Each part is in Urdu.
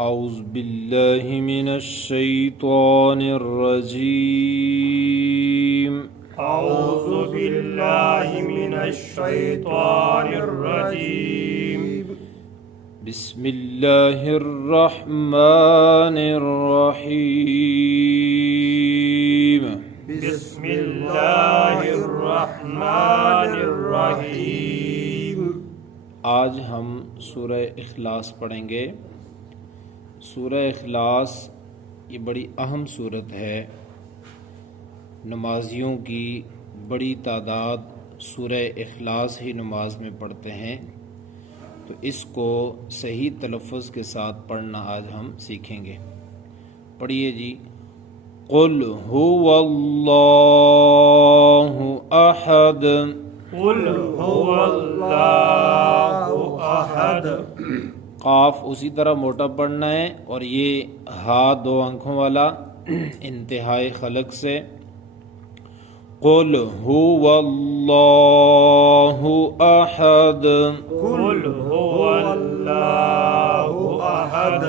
اعوذ باللہ من الشیطان الرجیم اعوذ باللہ من الشیطان الرجیم بسم اللہ الرحمن الرحیم بسم اللہ الرحمن الرحیم۔ آج ہم سورہ اخلاص پڑھیں گے۔ سورہ اخلاص یہ بڑی اہم صورت ہے، نمازیوں کی بڑی تعداد سورہ اخلاص ہی نماز میں پڑھتے ہیں، تو اس کو صحیح تلفظ کے ساتھ پڑھنا آج ہم سیکھیں گے۔ پڑھیے جی، قل هو اللہ احد، قل هو اللہ احد۔ قاف اسی طرح موٹا پڑھنا ہے، اور یہ ہا دو آنکھوں والا انتہائی خلق سے۔ قل هو اللہ احد، قل هو اللہ احد۔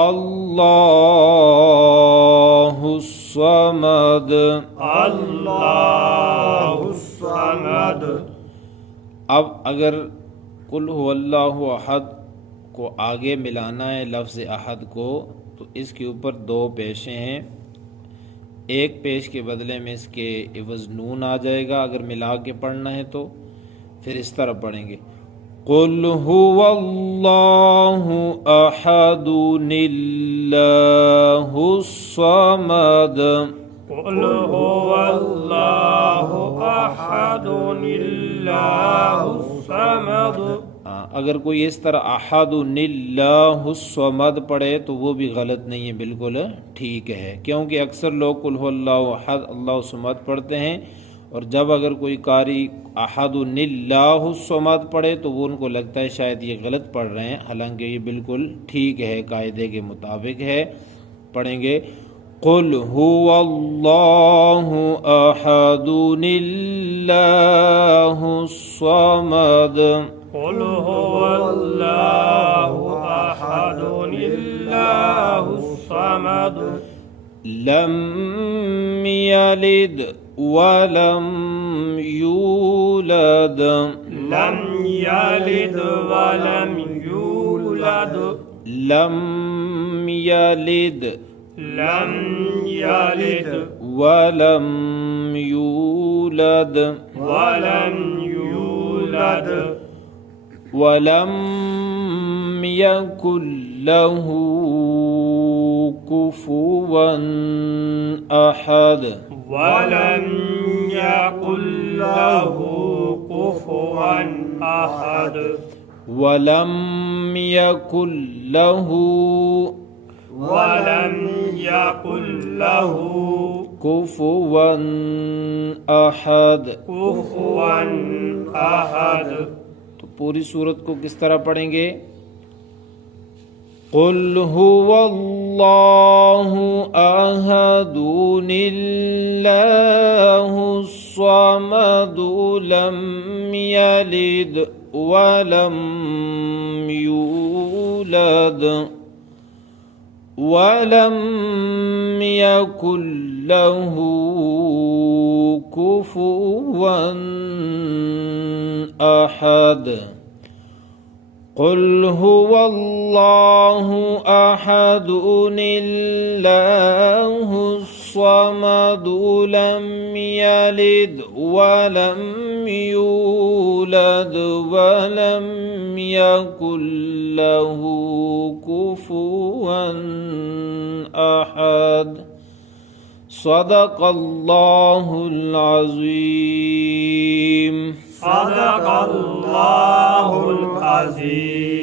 اللہ الصمد، اللہ الصمد۔ اب اگر قل هو اللہ احد کو آگے ملانا ہے لفظ احد کو، تو اس کے اوپر دو پیشیں ہیں۔ ایک پیش کے بدلے میں اس کے عوض نون آ جائے گا اگر ملا کے پڑھنا ہے تو، پھر اس طرح پڑھیں گے، قل هو اللہ احد اللہ الصمد، قل هو اللہ احد اللہ الصمد۔ اگر کوئی اس طرح احد اللہ الصمد پڑھے تو وہ بھی غلط نہیں ہے، بالکل ٹھیک ہے، کیونکہ اکثر لوگ قل هو اللہ احد اللہ الصمد پڑھتے ہیں، اور جب اگر کوئی قاری احد اللہ الصمد پڑھے تو وہ ان کو لگتا ہے شاید یہ غلط پڑھ رہے ہیں، حالانکہ یہ بالکل ٹھیک ہے، قاعدے کے مطابق ہے۔ پڑھیں گے، قل هو اللہ احد اللہ الصمد، قل هو اللہ احد اللہ الصمد۔ لم یلد ولم یولد، لم یلد ولم یولد، لم یلد لم یلد ولم یولد، ولم یولد، ولم یکن له کفوا احد، ولم یکن له کفوا احد، ولم یکن له ولم یکن له کفوا احد۔ کفوا احد۔ تو پوری صورت کو کس طرح پڑھیں گے؟ قل هو اللہ احد اللہ الصمد لم یلد ولم یولد ولم یکن له کفوا احد۔ قل هو اللہ احد اللہ الصمد لم یلد ولم یولد ولم یکن له کفوا احد۔ صدق اللہ العظیم۔ صدق اللہ العظیم۔